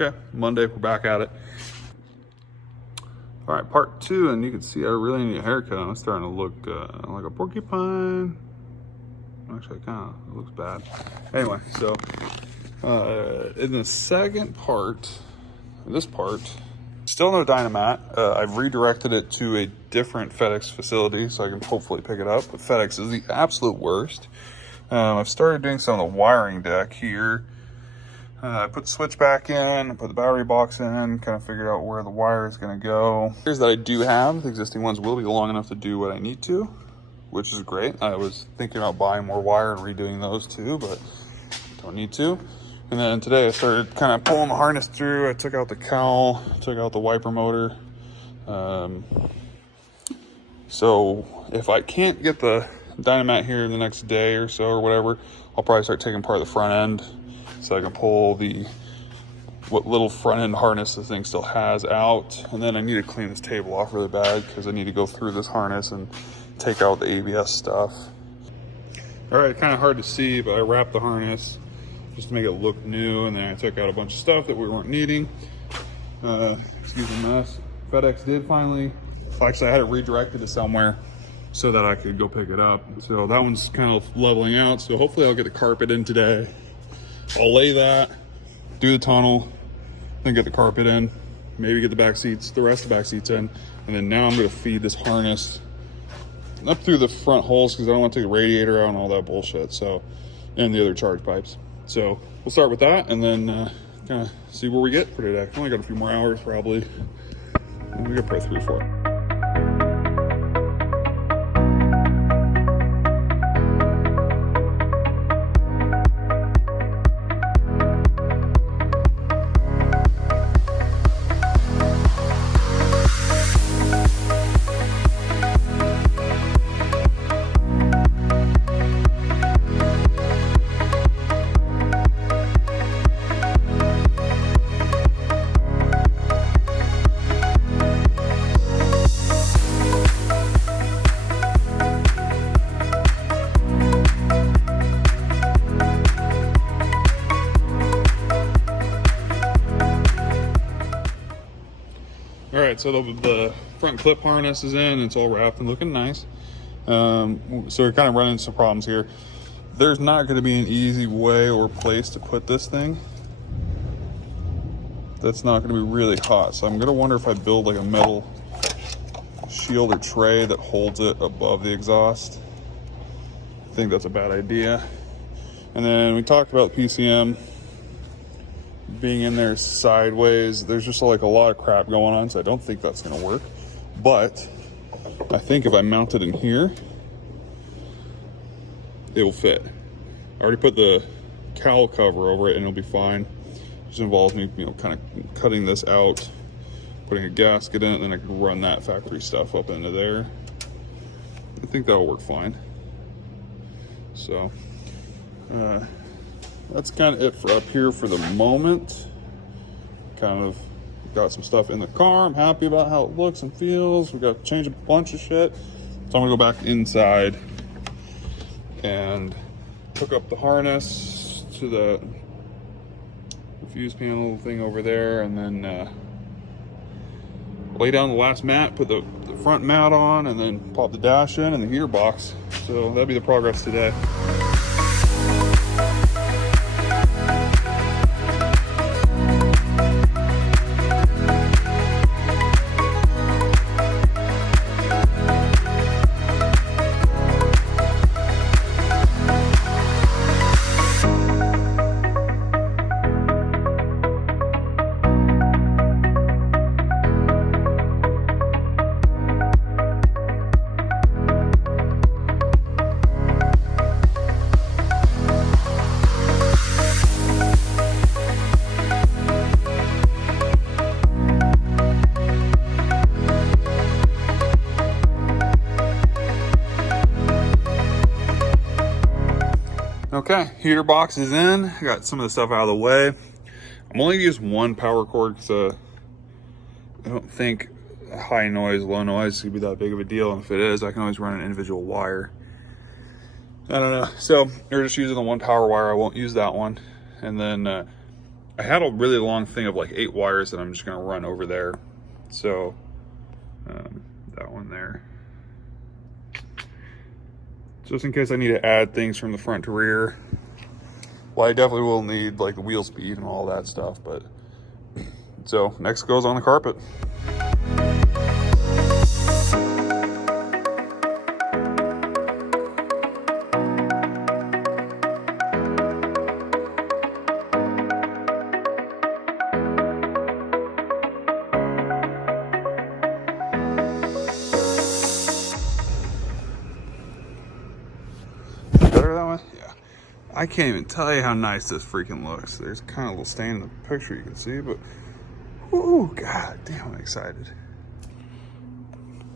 Okay, Monday, we're back at it. All right, part 2, and you can see I really need a haircut. I'm starting to look like a porcupine. Actually, it looks bad. Anyway, so in the second part, this part, still no Dynamat. I've redirected it to a different FedEx facility so I can hopefully pick it up. But FedEx is the absolute worst. I've started doing some of the wiring deck here. I put the switch back in, I put the battery box in, kind of figured out where the wire is going to go. Here's that I do have. The existing ones will be long enough to do what I need to, which is great. I was thinking about buying more wire and redoing those too, but don't need to. And then today I started kind of pulling the harness through. I took out the cowl, took out the wiper motor. So if I can't get the Dynamat here in the next day or so or whatever, I'll probably start taking part of the front end so I can pull what little front end harness the thing still has out. And then I need to clean this table off really bad because I need to go through this harness and take out the ABS stuff. All right, kind of hard to see, but I wrapped the harness just to make it look new, and then I took out a bunch of stuff that we weren't needing. Excuse the mess. FedEx did finally, actually I had it redirected to somewhere so that I could go pick it up. So that one's kind of leveling out, so hopefully I'll get the carpet in today. I'll lay that, do the tunnel, then get the carpet in, maybe get the back seats, the rest of the back seats in, and then now I'm gonna feed this harness up through the front holes because I don't want to take the radiator out and all that bullshit, so, and the other charge pipes. So we'll start with that and then kind of see where we get for today. I've only got a few more hours probably. We got probably 3 or 4. All right, so the front clip harness is in, it's all wrapped and looking nice. So we're kind of running into some problems here. There's not going to be an easy way or place to put this thing that's not going to be really hot. So I'm going to wonder if I build like a metal shield or tray that holds it above the exhaust. I think that's a bad idea. And then we talked about PCM being in there sideways. There's just like a lot of crap going on, so I don't think that's gonna work. But I think if I mount it in here, it will fit. I already put the cowl cover over it and it'll be fine. Just involves me, kind of cutting this out, putting a gasket in it, and then I can run that factory stuff up into there. I think that'll work fine. So that's kind of it for up here for the moment. Kind of got some stuff in the car. I'm happy about how it looks and feels. We got to change a bunch of shit. So I'm gonna go back inside and hook up the harness to the fuse panel thing over there, and then lay down the last mat, put the front mat on, and then pop the dash in and the heater box. So that'll be the progress today. Okay, heater box is in. I got some of the stuff out of the way. I'm only gonna use one power cord because I don't think high noise, low noise is gonna be that big of a deal. And if it is, I can always run an individual wire. I don't know. So we're just using the one power wire. I won't use that one. And then I had a really long thing of like 8 wires that I'm just gonna run over there. So that one there. Just in case I need to add things from the front to rear. Well, I definitely will need like the wheel speed and all that stuff, but so next goes on the carpet. Better that one? Yeah. I can't even tell you how nice this freaking looks. There's kind of a little stain in the picture you can see, but oh god damn, I'm excited.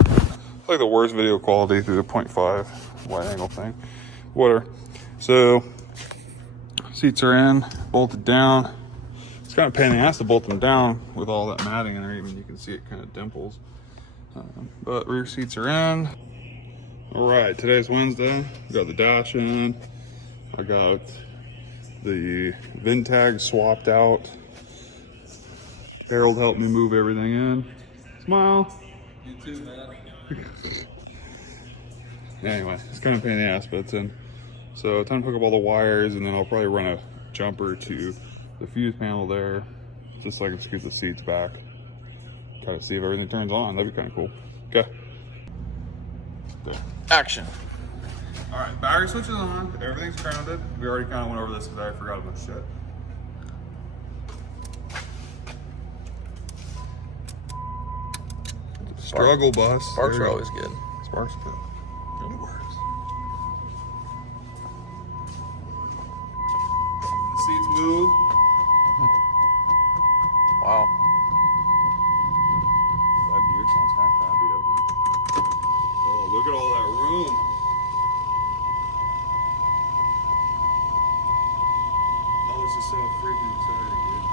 It's like the worst video quality through the 0.5 wide angle thing. Whatever. So seats are in, bolted down. It's kind of a pain in the ass to bolt them down with all that matting in there. Even you can see it kind of dimples. But rear seats are in. All right, today's Wednesday. We got the dash in. I got the VIN tag swapped out. Harold helped me move everything in. Smile. You too, man. Anyway, it's kind of a pain in the ass, but it's in. So time to hook up all the wires, and then I'll probably run a jumper to the fuse panel there, just so I can scoot the seats back. Kind of see if everything turns on. That'd be kind of cool. Okay. There. Action. All right, battery switch is on. Everything's grounded. We already kind of went over this because I forgot about shit. Struggle bus. Sparks are always good. Sparks good. It works. The seats move. Wow. That gear sounds kind of crappy, doesn't it? Oh, look at all that room. Oh, this is so freaking exciting, dude.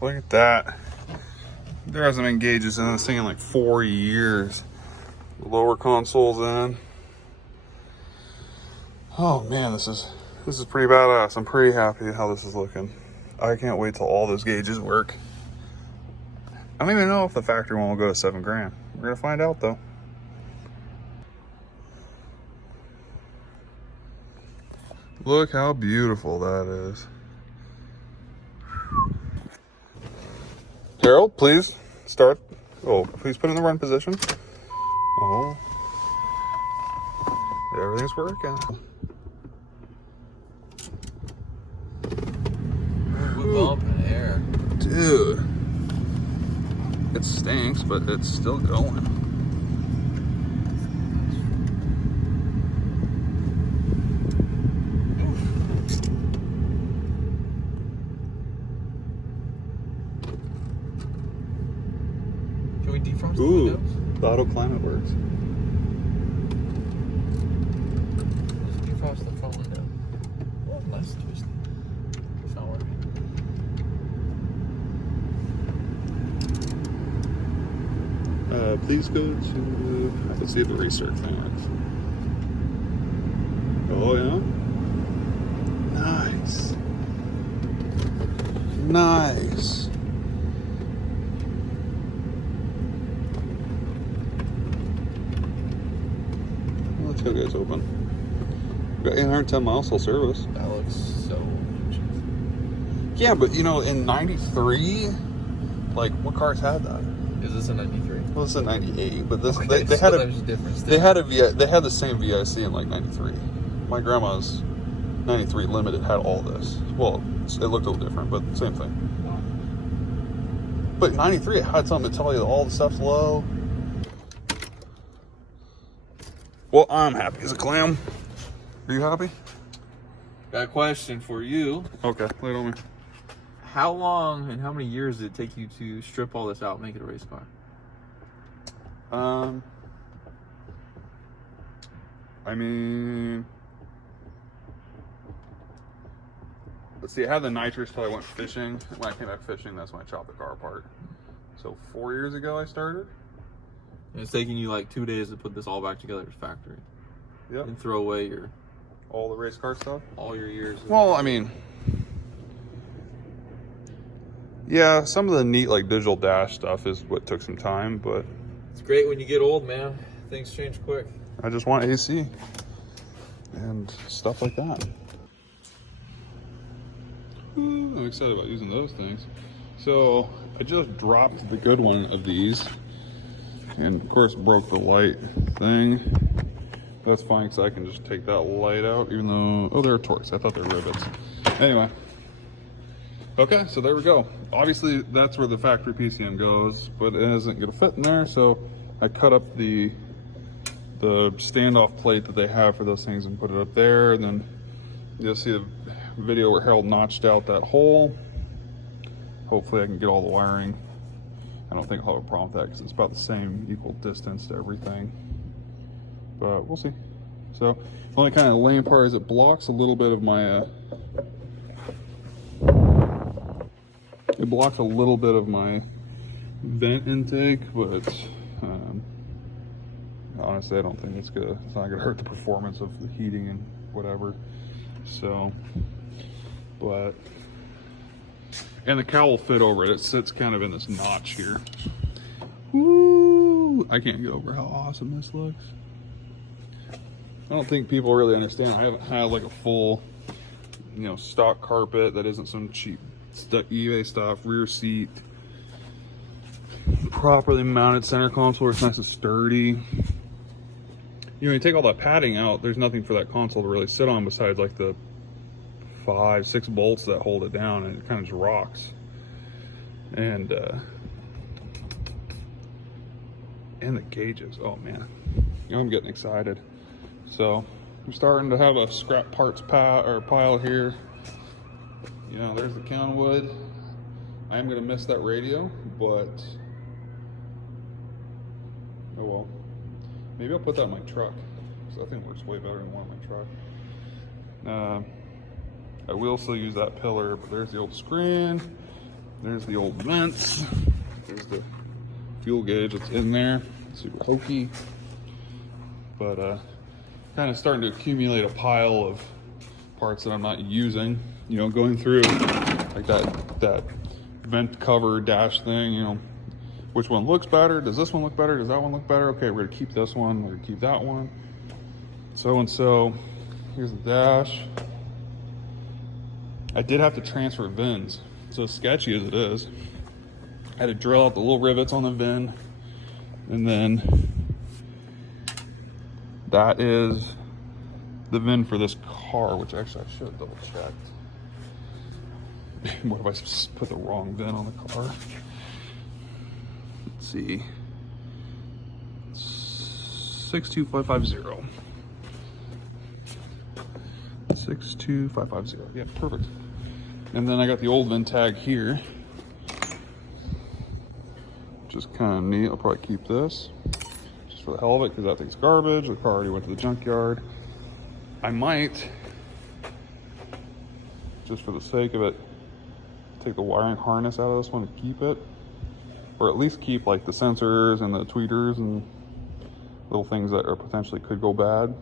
Look at that. There hasn't been gauges in this thing in like 4 years. The lower console's in. Oh man, this is pretty badass. I'm pretty happy how this is looking. I can't wait till all those gauges work. I don't even know if the factory one will go to 7 grand. We're gonna find out though. Look how beautiful that is. Harold, please start. Oh, please put in the run position. Oh, everything's working. Bump in air. Dude, it stinks, but it's still going. Can we defrost the Ooh, windows? the auto climate works. Let's defrost the front window. Oh, nice twist. It's not working. Please go to. I have to see if the restart thing works. Oh yeah. Nice. Nice. Let's go, guys. Open. We got 810 miles till service. That looks so cheap. Yeah, but you know, in '93, like what cars had that? Is this a 93? Well, it's a '98, but this Okay, they so had a there's a difference they there. had a they had the same VIC in like '93. My grandma's 93 Limited had all this. Well, it looked a little different, but same thing. But 93, it had something to tell you that all the stuff's low. Well, I'm happy as a clam. Are you happy? Got a question for you. Okay, lay it on me. How long and how many years did it take you to strip all this out and make it a race car? I mean, let's see, I had the nitrous till I went fishing. When I came back fishing, that's when I chopped the car apart. So 4 years ago I started. And it's taking you like 2 days to put this all back together at the factory. Yep. And throw away All the race car stuff? all your years. Well, I mean, yeah, some of the neat like digital dash stuff is what took some time, but It's great when you get old, man. Things change quick. I just want AC and stuff like that. Ooh, I'm excited about using those things. So I just dropped the good one of these, and of course broke the light thing. That's fine because I can just take that light out, even though, oh, they're Torx. I thought they were rivets. Anyway. Okay, so there we go. Obviously that's where the factory PCM goes, but it isn't gonna fit in there, so I cut up the standoff plate that they have for those things and put it up there, and then you'll see the video where Harold notched out that hole. Hopefully I can get all the wiring. I don't think I'll have a problem with that because it's about the same equal distance to everything, but we'll see. So the only kind of lame part is it blocks a little bit of my vent intake, but honestly I don't think it's not gonna hurt the performance of the heating and whatever. So, but, and the cowl will fit over it. It sits kind of in this notch here. Woo! I can't get over how awesome this looks. I don't think people really understand. I haven't had like a full, stock carpet that isn't some cheap eBay stuff. Rear seat, properly mounted center console where it's nice and sturdy. You take all that padding out, there's nothing for that console to really sit on besides like the 5-6 bolts that hold it down, and it kind of just rocks. And the gauges, oh man, I'm getting excited. So I'm starting to have a scrap parts pile here. There's the Kenwood. I am gonna miss that radio, but oh well. Maybe I'll put that in my truck, because I think it works way better than one in my truck. I will still use that pillar, but there's the old screen. There's the old vents. There's the fuel gauge that's in there. Super hokey. But kind of starting to accumulate a pile of parts that I'm not using. Going through like that vent cover dash thing, which one looks better? Does this one look better? Does that one look better? Okay, we're gonna keep this one, we're gonna keep that one. So here's the dash. I did have to transfer VINs, so sketchy as it is. I had to drill out the little rivets on the VIN, and then that is the VIN for this car, which actually I should have double checked. What if I put the wrong VIN on the car? Let's see. 62550. 62550. Yeah, perfect. And then I got the old VIN tag here, which is kind of neat. I'll probably keep this just for the hell of it, because that thing's garbage. The car already went to the junkyard. I might, just for the sake of it, take the wiring harness out of this one and keep it, or at least keep like the sensors and the tweeters and little things that are potentially could go bad,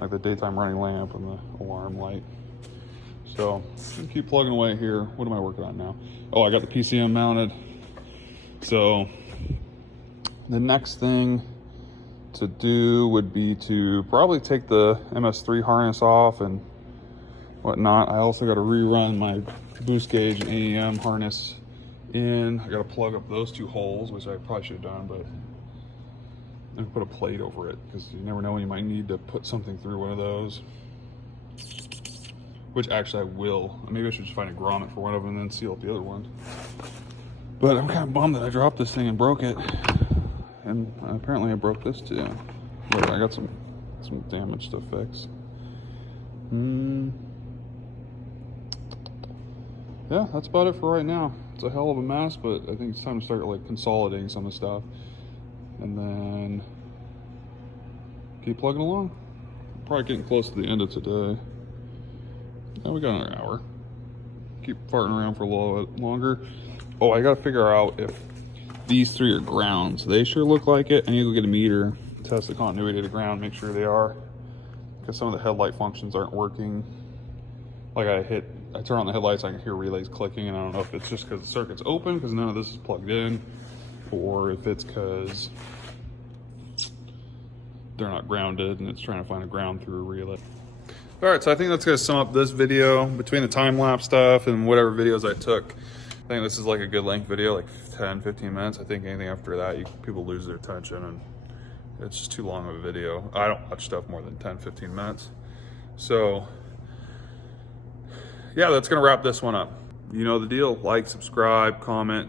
like the daytime running lamp and the alarm light. So I'm gonna keep plugging away here. What am I working on now? Oh, I got the PCM mounted. So the next thing to do would be to probably take the MS3 harness off and whatnot. I also got to rerun my boost gauge and AEM harness in. I got to plug up those two holes, which I probably should have done, but I'm gonna put a plate over it because you never know when you might need to put something through one of those. which actually I will. Maybe I should just find a grommet for one of them and then seal up the other one. But I'm kind of bummed that I dropped this thing and broke it. And apparently I broke this too. But I got some damage to fix. Yeah, that's about it for right now. It's a hell of a mess, but I think it's time to start like consolidating some of the stuff. And then keep plugging along. Probably getting close to the end of today. Yeah, we got another hour. Keep farting around for a little bit longer. Oh, I gotta figure out if these three are grounds. They sure look like it. I need to go get a meter, test the continuity of the ground, make sure they are. Because some of the headlight functions aren't working. Like I turn on the headlights, I can hear relays clicking, and I don't know if it's just because the circuit's open, because none of this is plugged in, or if it's because they're not grounded and it's trying to find a ground through a relay. All right, so I think that's gonna sum up this video. Between the time-lapse stuff and whatever videos I took, I think this is like a good length video, like 10, 15 minutes. I think anything after that, people lose their attention and it's just too long of a video. I don't watch stuff more than 10, 15 minutes. So yeah, that's gonna wrap this one up. You know the deal. Like, subscribe, comment.